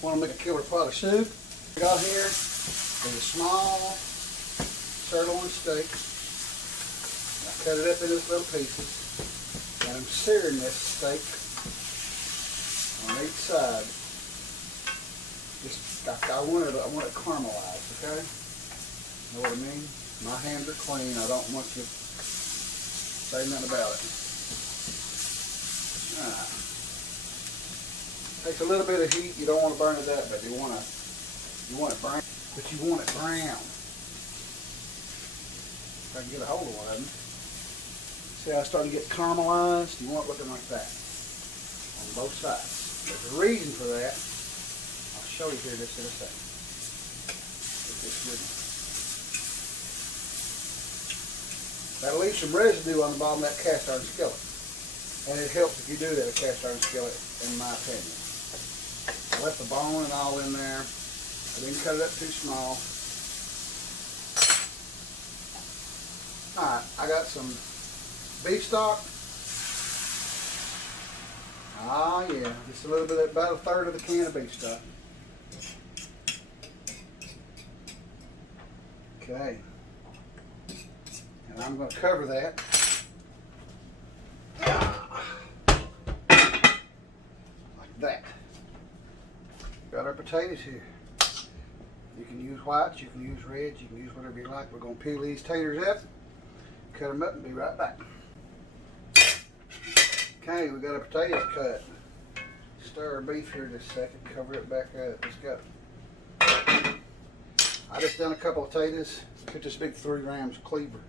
Want to make a killer pot of soup? I got here is a small sirloin steak. I cut it up into little pieces. And I'm searing this steak on each side. Just like I want it caramelized, okay? Know what I mean? My hands are clean. I don't want you to say nothing about it. Alright. Takes a little bit of heat. You don't want to burn it that bad. You want it brown, but you want it brown. If I can get a hold of one of them. See how it's starting to get caramelized? You want it looking like that on both sides. There's a reason for that. I'll show you here just in a second. Get this with me. That'll leave some residue on the bottom of that cast iron skillet. And it helps if you do that, a cast iron skillet, in my opinion. I left the bone and all in there. I didn't cut it up too small. Alright, I got some beef stock. Ah yeah, just a little bit, about a third of the can of beef stock. Okay. And I'm going to cover that. Like that. Got our potatoes here. You can use whites, you can use reds, you can use whatever you like. We're going to peel these taters up, cut them up, and be right back. Okay, we got our potatoes cut. Stir our beef here just a second, cover it back up. Let's go. I just done a couple of potatoes. Put this big 3 rams cleaver.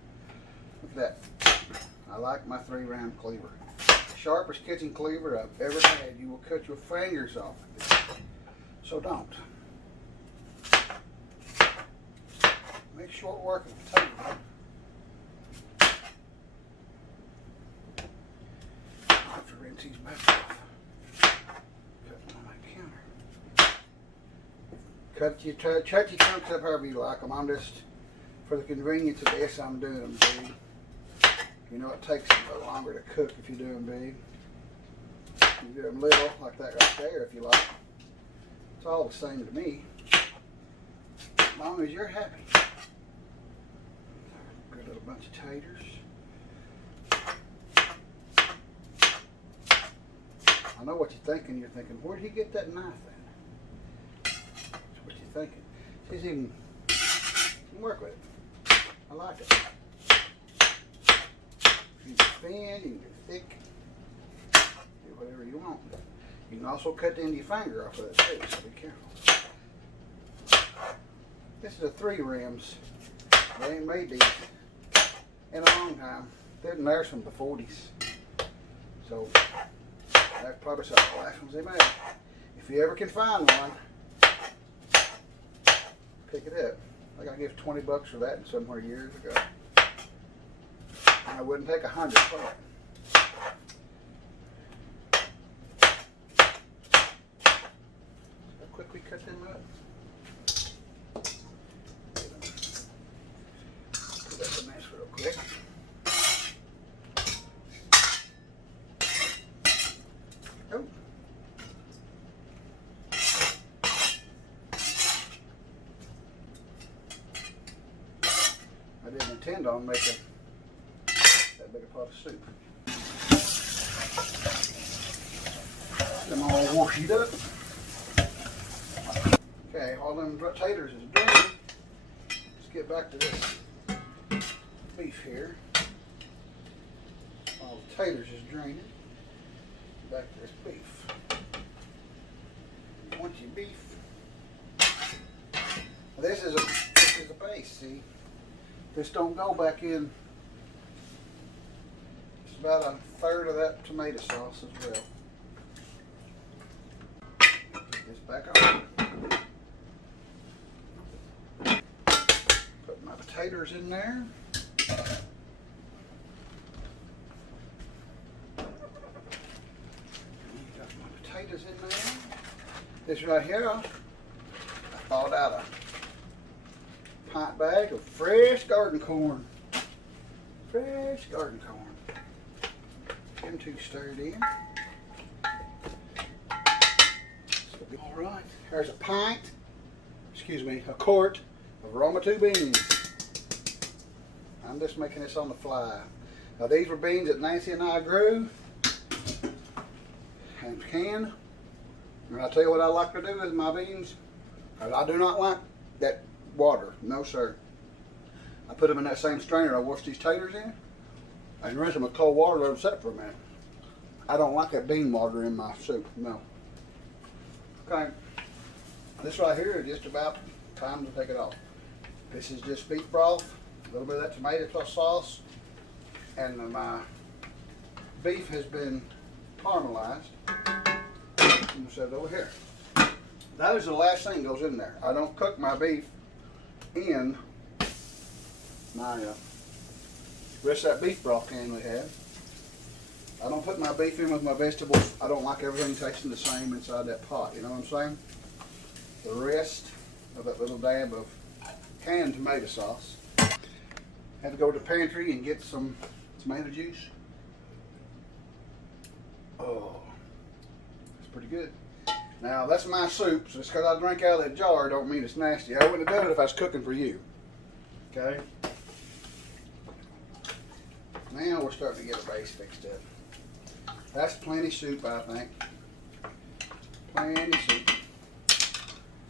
Look at that. I like my 3 ram cleaver. Sharpest kitchen cleaver I've ever had. You will cut your fingers off with this. So don't. Make short work of the potato. I have to rinse these back off. Cut them on my counter. Cut your chunks up however you like them. I'm just, for the convenience of this, I'm doing them big. You know it takes a little longer to cook if you do them big. You do them little, like that right there if you like. It's all the same to me. As long as you're happy. Good little bunch of taters. I know what you're thinking. You're thinking, where'd he get that knife at? That's what you're thinking. He's even, you can work with it. I like it. You can thin, you can thick, do whatever you want. You can also cut the end of your finger off of it too, so be careful. This is a 3 rams. They ain't made these in a long time. They're theirs from the 40s. So that's probably some of the last ones they made. If you ever can find one, pick it up. I got to give 20 bucks for that somewhere years ago. And I wouldn't take 100 for it. How quick we cut them up. Put up the mess real quick. Oh. I didn't intend on making that big a pot of soup. Them all washed up. Okay, all them taters is done. Let's get back to this beef here. All the taters is draining. Back to this beef. Once your beef. This is a base, see? This don't go back in. It's about a third of that tomato sauce as well. Put this back on. Put my potatoes in there. Got my potatoes in there. This right here, I thawed out a pint bag of fresh garden corn. Fresh garden corn. Them two stirred in. Let's put All right, there's a quart of Roma 2 beans. I'm just making this on the fly. Now these were beans that Nancy and I grew and canned. And I'll tell you what I like to do with my beans. I do not like that water, no sir. I put them in that same strainer I washed these taters in and rinse them with cold water, let them set for a minute. I don't like that bean water in my soup, no. Okay, this right here is just about time to take it off. This is just beef broth, a little bit of that tomato sauce, and my beef has been caramelized. I'm gonna set it over here. That is the last thing that goes in there. I don't cook my beef in my rest of that beef broth can we had. I don't put my beef in with my vegetables. I don't like everything tasting the same inside that pot. You know what I'm saying? The rest of that little dab of canned tomato sauce. Had to go to the pantry and get some tomato juice. Oh, it's pretty good. Now that's my soup, so just because I drink out of that jar don't mean it's nasty. I wouldn't have done it if I was cooking for you. Okay? Now we're starting to get a base fixed up. That's plenty soup, I think. Plenty soup.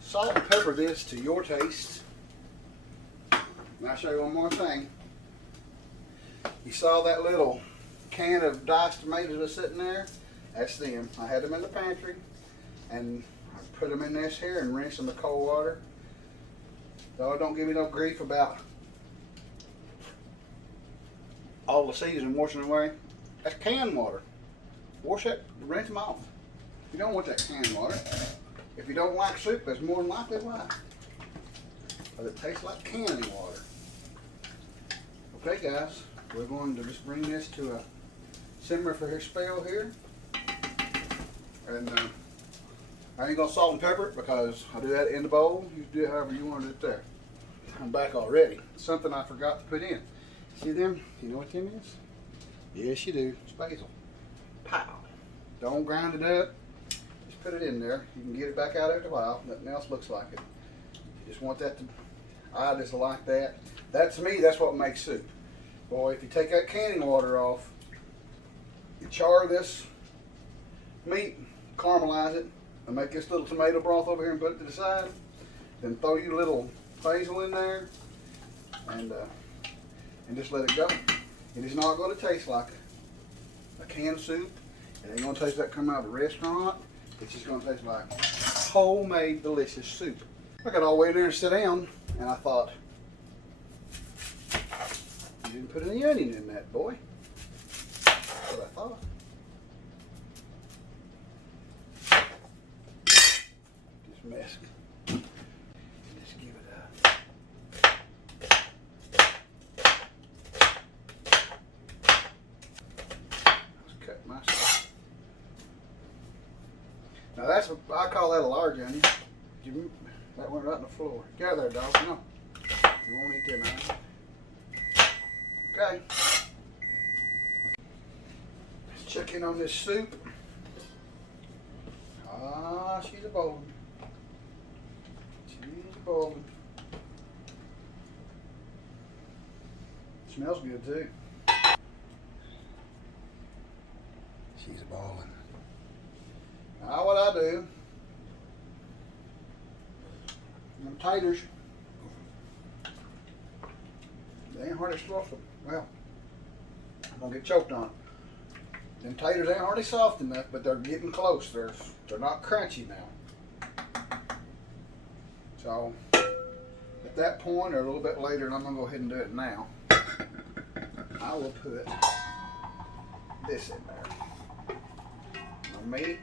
Salt and pepper this to your taste. And I'll show you one more thing. You saw that little can of diced tomatoes that's sitting there? That's them. I had them in the pantry and I put them in this here and rinse them with cold water. So don't give me no grief about all the seeds and washing away. That's canned water. Wash that, rinse them off. You don't want that canned water. If you don't like soup, that's more than likely why. Because it tastes like canning water. Okay guys, we're going to just bring this to a simmer for a spell here. And I ain't gonna salt and pepper it because I do that in the bowl. You do it however you want it there. I'm back already. Something I forgot to put in. See them? You know what them is? Yes you do. It's basil. Pow. Don't grind it up. Just put it in there. You can get it back out after a while. Nothing else looks like it. You just want that to, I just like that. That to me, that's what makes soup. Boy, if you take that canning water off, you char this meat, caramelize it, and make this little tomato broth over here and put it to the side. Then throw your little basil in there and just let it go. It is not going to taste like a canned soup. It ain't going to taste like coming out of a restaurant. It's just going to taste like homemade delicious soup. I got all the way there and sit down and I thought, you didn't put any onion in that, boy. That's what I thought. Just mess. Just give it a. Let's cut myself. Now that's what I call that a large onion. That went right on the floor. Get out of there, dog. No. You won't eat that now. Okay. Let's check in on this soup. Ah, she's a bold. She's a bold. Smells good too. She's a ballin'. Now what I do, them taters, they ain't hardly soft. Well, I'm gonna get choked on. Them taters ain't hardly soft enough, but they're getting close. They're not crunchy now. So at that point, or a little bit later, and I'm gonna go ahead and do it now, I will put this in there. My meat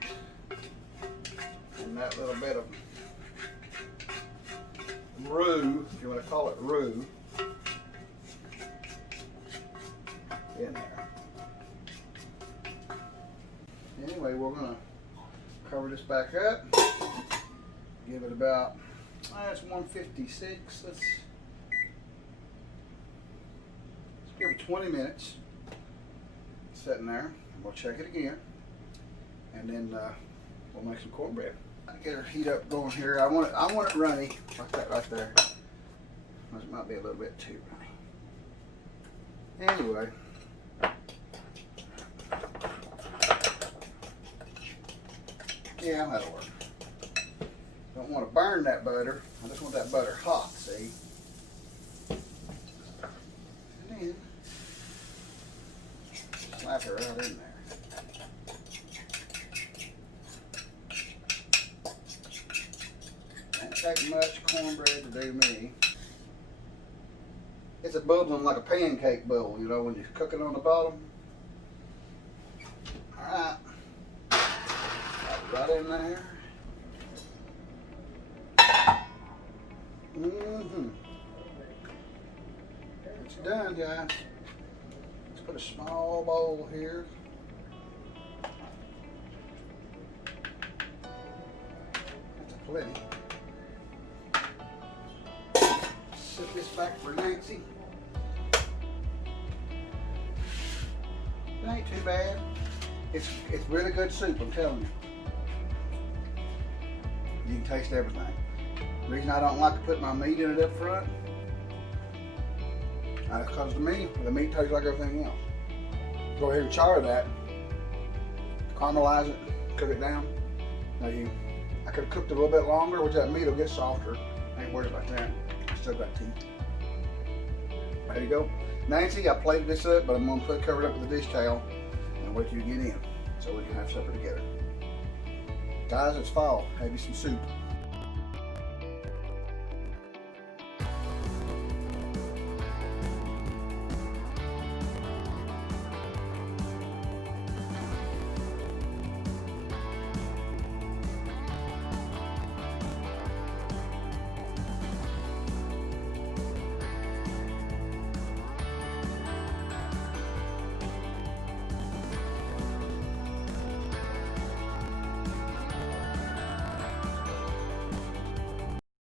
and that little bit of roux, if you want to call it roux, in there. Anyway, we're going to cover this back up. Give it about, that's 156. Let's give it 20 minutes. Sitting there. We'll check it again. And then we'll make some cornbread. Get her heat up going here. I want it runny, like that right there. It might be a little bit too runny. Anyway. Yeah, that'll work. Don't want to burn that butter. I just want that butter hot, see? And then slap her right in there. Don't take much cornbread to do me. It's a bubbling like a pancake bowl, you know, when you cook it on the bottom. Alright. Right in there. It's done, guys. Let's put a small bowl here. That's plenty. Set this back for Nancy. It ain't too bad. It's really good soup, I'm telling you. You can taste everything. The reason I don't like to put my meat in it up front, because the meat tastes like everything else. Go ahead and char that, caramelize it, cook it down. Now I could have cooked it a little bit longer, which that meat will get softer. I ain't worried about that. I still got teeth. There you go. Nancy, I plated this up, but I'm going to cover it up with a dish towel and wait till you get in so we can have supper together. Guys, it's fall. Have you some soup.